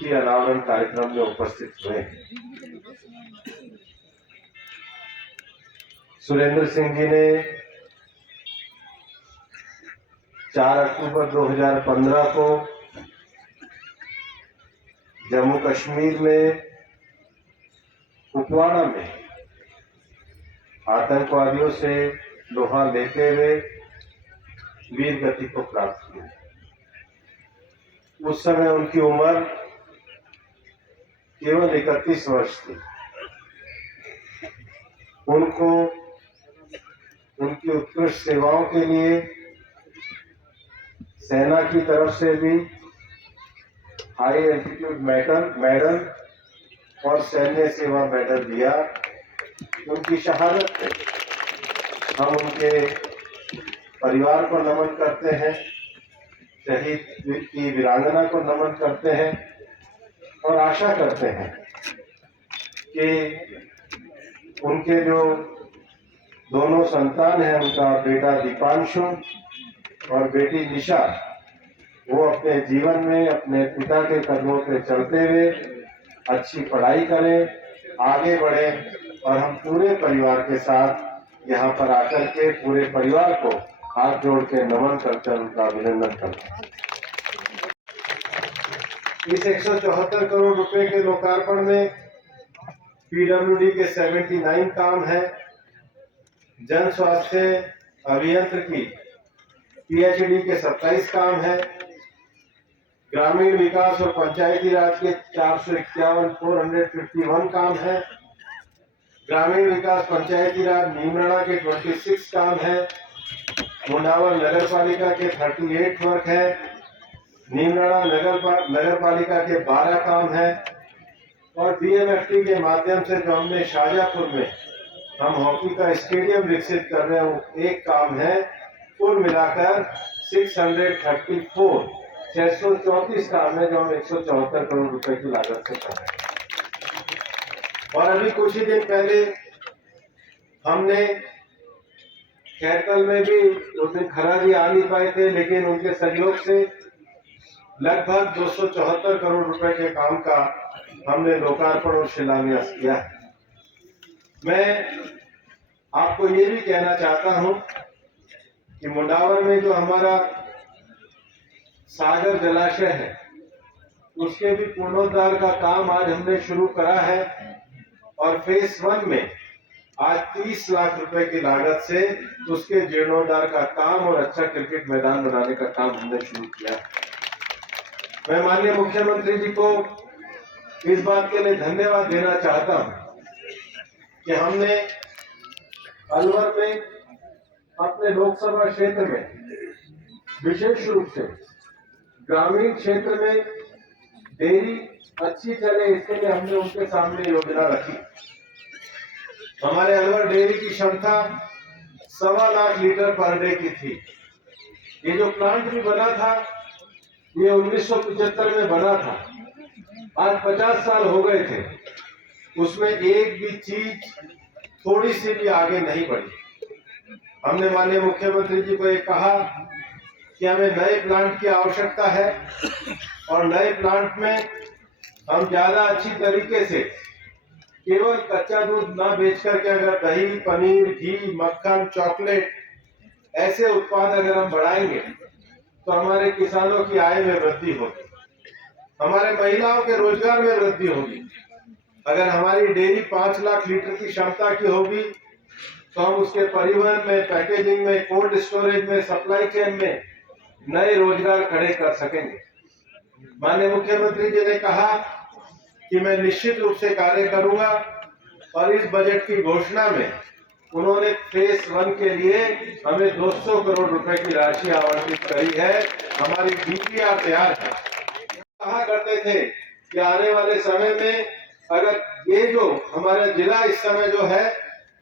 मूर्ति अनावरण कार्यक्रम में उपस्थित हुए हैं। सुरेंद्र सिंह जी ने 4 अक्टूबर 2015 को जम्मू कश्मीर में कुपवाड़ा में आतंकवादियों से लोहा लेते हुए वीर गति को प्राप्त किया। उस समय उनकी उम्र केवल 31 वर्ष थी। उनको उनकी उत्कृष्ट सेवाओं के लिए सेना की तरफ से भी हाई एल्टीट्यूड मेडल और सैन्य सेवा मेडल दिया। उनकी शहादत पे हम उनके परिवार को नमन करते हैं, शहीद की वीरांगना को नमन करते हैं और आशा करते हैं कि उनके जो दोनों संतान हैं, उनका बेटा दीपांशु और बेटी निशा, वो अपने जीवन में अपने पिता के कदमों पे चलते हुए अच्छी पढ़ाई करें, आगे बढ़ें और हम पूरे परिवार के साथ यहाँ पर आकर के पूरे परिवार को हाथ जोड़ के नमन करते उनका अभिनंदन करते हैं। इस 174 करोड़ रुपए के लोकार्पण में पीडब्ल्यूडी के 79 काम है, जन स्वास्थ्य अभियंत्रिकी पीएचडी के 27 काम है, ग्रामीण विकास और पंचायती राज के 451 काम है, ग्रामीण विकास पंचायती राज नीमराणा के 26 काम है, मुंडावर नगर पालिका के 38 वर्क है, नीमराणा नगर पालिका के 12 काम है और डीएमएफटी के माध्यम से जो हमने शाहजहांपुर में हम हॉकी का स्टेडियम विकसित कर रहे हैं वो एक काम है। कुल मिलाकर 634 काम है जो हम 174 करोड़ रुपए की लागत से कर रहे हैं। और अभी कुछ ही दिन पहले हमने खैरकल में भी उस दिन खरा जी आ नहीं पाए थे, लेकिन उनके सहयोग से लगभग 274 करोड़ रुपए के काम का हमने लोकार्पण और शिलान्यास किया है। मैं आपको ये भी कहना चाहता हूं कि मुंडावर में जो हमारा सागर जलाशय है उसके भी पुनरुद्धार का काम आज हमने शुरू करा है और फेज 1 में आज 30 लाख रुपए की लागत से उसके जीर्णोद्धार का काम और अच्छा क्रिकेट मैदान बनाने का काम हमने शुरू किया है। मैं माननीय मुख्यमंत्री जी को इस बात के लिए धन्यवाद देना चाहता हूं कि हमने अलवर में अपने लोकसभा क्षेत्र में विशेष रूप से ग्रामीण क्षेत्र में डेयरी अच्छी चले इसके लिए हमने उनके सामने योजना रखी। हमारे अलवर डेयरी की क्षमता 1.25 लाख लीटर पर डे की थी। ये जो प्लांट भी बना था ये 1975 में बना था, आज 50 साल हो गए थे, उसमें एक भी चीज थोड़ी सी भी आगे नहीं बढ़ी। हमने माननीय मुख्यमंत्री जी को ये कहा कि हमें नए प्लांट की आवश्यकता है और नए प्लांट में हम ज्यादा अच्छी तरीके से केवल कच्चा दूध ना बेच करके अगर दही, पनीर, घी, मक्खन, चॉकलेट ऐसे उत्पाद अगर हम बढ़ाएंगे तो हमारे किसानों की आय में वृद्धि होगी, हमारे महिलाओं के रोजगार में वृद्धि होगी। अगर हमारी डेयरी 5 लाख लीटर की क्षमता की होगी तो हम उसके परिवहन में, पैकेजिंग में, कोल्ड स्टोरेज में, सप्लाई चेन में नए रोजगार खड़े कर सकेंगे। माननीय मुख्यमंत्री जी ने कहा कि मैं निश्चित रूप से कार्य करूंगा और इस बजट की घोषणा में उन्होंने फेज 1 के लिए हमें 200 करोड़ रुपए की राशि आवंटित करी है। हमारी डीपीआर तैयार है। कहा करते थे कि आने वाले समय में अगर ये जो हमारा जिला इस समय जो है,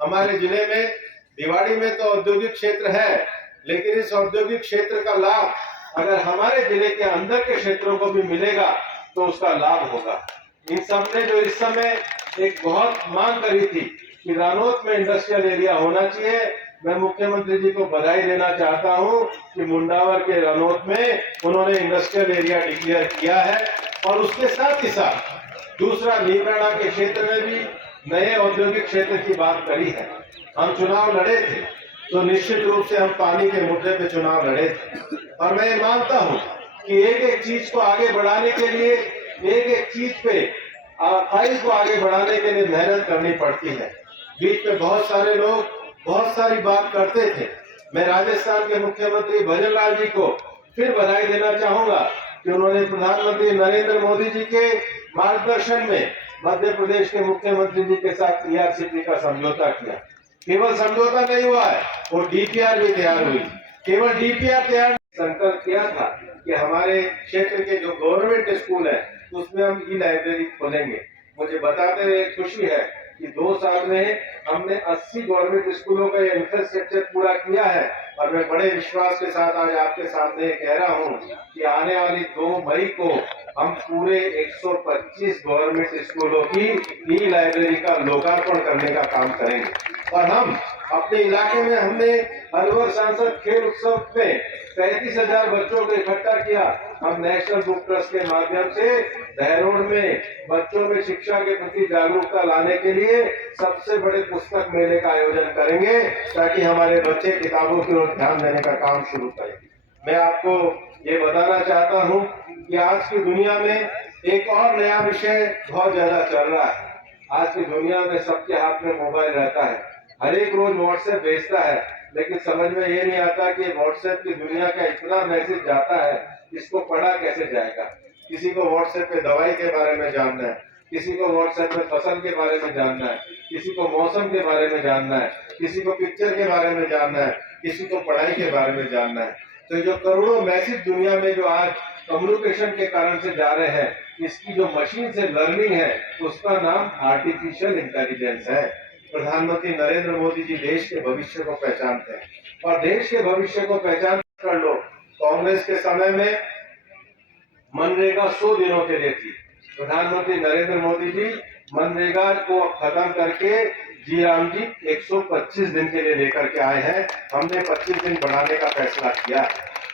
हमारे जिले में भिवाड़ी में तो औद्योगिक क्षेत्र है, लेकिन इस औद्योगिक क्षेत्र का लाभ अगर हमारे जिले के अंदर के क्षेत्रों को भी मिलेगा तो उसका लाभ होगा। इन सब ने जो इस समय एक बहुत मांग करी थी कि रानौत में इंडस्ट्रियल एरिया होना चाहिए, मैं मुख्यमंत्री जी को बधाई देना चाहता हूं कि मुंडावर के रानौत में उन्होंने इंडस्ट्रियल एरिया डिक्लेयर किया है और उसके साथ ही साथ दूसरा नीमराणा के क्षेत्र में भी नए औद्योगिक क्षेत्र की बात करी है। हम चुनाव लड़े थे तो निश्चित रूप से हम पानी के मुद्दे पे चुनाव लड़े थे, और मैं ये मानता हूं कि एक एक चीज को आगे बढ़ाने के लिए, एक एक चीज पे फाइल को आगे बढ़ाने के लिए मेहनत करनी पड़ती है। बीच में बहुत सारे लोग बहुत सारी बात करते थे। मैं राजस्थान के मुख्यमंत्री भजनलाल जी को फिर बधाई देना चाहूंगा कि उन्होंने प्रधानमंत्री नरेंद्र मोदी जी के मार्गदर्शन में मध्य प्रदेश के मुख्यमंत्री जी के साथ ईआरसीपी का समझौता किया। केवल समझौता नहीं हुआ है, वो डीपीआर भी तैयार हुई। केवल डीपीआर तैयार संकल्प किया था कि हमारे क्षेत्र के जो गवर्नमेंट स्कूल है उसमें हम ई लाइब्रेरी खोलेंगे। मुझे बताते हुए खुशी है कि 2 साल में हमने 80 गवर्नमेंट स्कूलों का इंफ्रास्ट्रक्चर पूरा किया है, और मैं बड़े विश्वास के साथ आज आपके सामने कह रहा हूं कि आने वाली 2 मई को हम पूरे 125 गवर्नमेंट स्कूलों की ई लाइब्रेरी का लोकार्पण करने का काम करेंगे। और हम अपने इलाके में हमने हर वर्ष सांसद खेल उत्सव में 35,000 बच्चों को इकट्ठा किया। हम नेशनल बुक ट्रस्ट के माध्यम से बहरोड में बच्चों में शिक्षा के प्रति जागरूकता लाने के लिए सबसे बड़े पुस्तक मेले का आयोजन करेंगे, ताकि हमारे बच्चे किताबों की ओर ध्यान देने का काम शुरू करें। मैं आपको ये बताना चाहता हूँ कि आज की दुनिया में एक और नया विषय बहुत ज्यादा चल रहा है। आज की दुनिया में सबके हाथ में मोबाइल रहता है, हर एक रोज व्हाट्सएप भेजता है, लेकिन समझ में ये नहीं आता कि व्हाट्सएप की दुनिया का इतना मैसेज जाता है, इसको पढ़ा कैसे जाएगा। किसी को व्हाट्सएप पे दवाई के बारे में जानना है, किसी को व्हाट्सएप पे फसल के बारे में जानना है, किसी को मौसम के बारे में जानना है, किसी को पिक्चर के बारे में जानना है, किसी को पढ़ाई के बारे में जानना है। तो जो करोड़ों मैसेज दुनिया में जो आज कम्युनिकेशन के कारण से जा रहे हैं, इसकी जो मशीन से लर्निंग है उसका नाम आर्टिफिशियल इंटेलिजेंस है। प्रधानमंत्री नरेंद्र मोदी जी देश के भविष्य को पहचानते हैं, और देश के भविष्य को पहचान कर लो। कांग्रेस के समय में मनरेगा 100 दिनों के लिए थी। प्रधानमंत्री नरेंद्र मोदी जी मनरेगा को अब खत्म करके जी राम जी 125 दिन के लिए लेकर के आए हैं। हमने 25 दिन बढ़ाने का फैसला किया।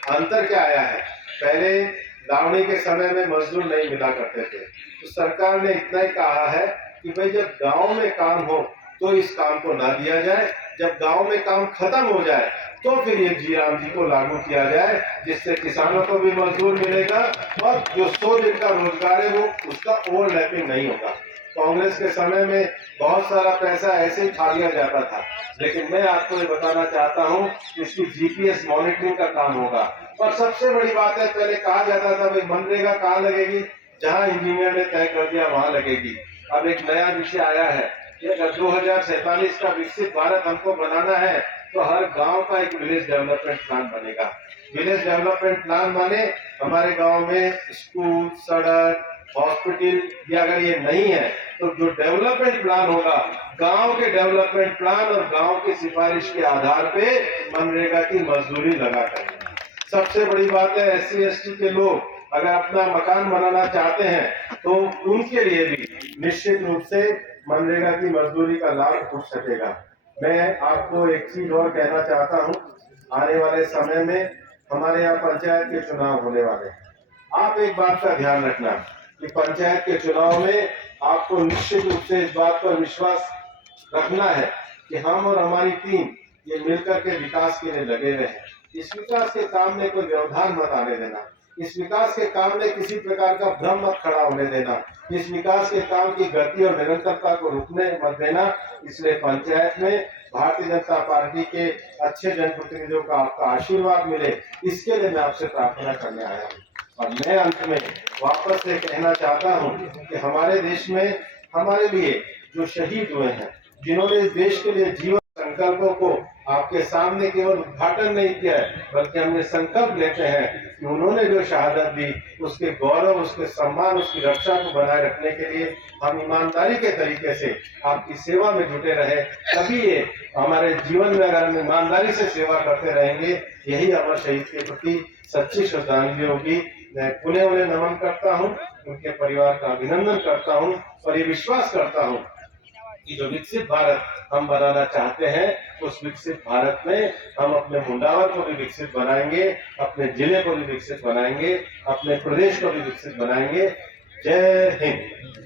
अंतर क्या आया है? पहले दावणी के समय में मजदूर नहीं मिला करते थे, तो सरकार ने इतना ही कहा है कि भाई जब गांव में काम हो तो इस काम को ना दिया जाए, जब गांव में काम खत्म हो जाए तो फिर ये जी राम जी को लागू किया जाए, जिससे किसानों को भी मजदूर मिलेगा और जो 100 दिन का रोजगार है वो उसका ओवरलैपिंग नहीं होगा। कांग्रेस के समय में बहुत सारा पैसा ऐसे ही खा लिया जाता था, लेकिन मैं आपको ये बताना चाहता हूँ इसकी जीपीएस मॉनिटरिंग का काम होगा। और सबसे बड़ी बात है, पहले कहा जाता था भाई मनरेगा कहाँ लगेगी, जहाँ इंजीनियर ने तय कर दिया वहां लगेगी। अब एक नया विषय आया है कि अगर 2047 का विकसित भारत हमको बनाना है तो हर गांव का एक विलेज डेवलपमेंट प्लान बनेगा। विलेज डेवलपमेंट प्लान माने हमारे गांव में स्कूल, सड़क, हॉस्पिटल, या अगर ये नहीं है तो जो डेवलपमेंट प्लान होगा, गांव के डेवलपमेंट प्लान और गांव की सिफारिश के आधार पे मनरेगा की मजदूरी लगा करेंगे। सबसे बड़ी बात है, SC/ST के लोग अगर अपना मकान बनाना चाहते हैं तो उनके लिए भी निश्चित रूप से मनरेगा की मजदूरी का लाभ उठ सकेगा। मैं आपको एक चीज और कहना चाहता हूं, आने वाले समय में हमारे यहाँ पंचायत के चुनाव होने वाले हैं। आप एक बात का ध्यान रखना कि पंचायत के चुनाव में आपको निश्चित रूप से इस बात पर विश्वास रखना है कि हम और हमारी टीम ये मिलकर के विकास के लिए लगे रहे हैं। इस विकास के काम में कोई व्यवधान मत आने देना, इस विकास के काम में किसी प्रकार का भ्रम मत खड़ा होने देना, इस विकास के काम की गति और निरंतरता को रुकने मत देना। इसलिए पंचायत में भारतीय जनता पार्टी के अच्छे जनप्रतिनिधियों का आपका आशीर्वाद मिले, इसके लिए मैं आपसे प्रार्थना करने आया हूँ। और मैं अंत में वापस से कहना चाहता हूँ कि हमारे देश में हमारे लिए जो शहीद हुए हैं, जिन्होंने इस देश के लिए जीवन संकल्पों को आपके सामने केवल उद्घाटन नहीं किया है, बल्कि हमने संकल्प लेते हैं कि उन्होंने जो शहादत दी उसके गौरव, उसके सम्मान, उसकी रक्षा को बनाए रखने के लिए हम ईमानदारी के तरीके से आपकी सेवा में जुटे रहे। तभी ये हमारे जीवन में अगर हम ईमानदारी से सेवा करते रहेंगे, यही अमर शहीद के प्रति सच्ची श्रद्धांजलि होगी। मैं पुनः उन्हें नमन करता हूँ, उनके परिवार का अभिनंदन करता हूँ और ये विश्वास करता हूँ कि जो विकसित भारत हम बनाना चाहते हैं, उस विकसित भारत में हम अपने मुंडावर को भी विकसित बनाएंगे, अपने जिले को भी विकसित बनाएंगे, अपने प्रदेश को भी विकसित बनाएंगे। जय हिंद।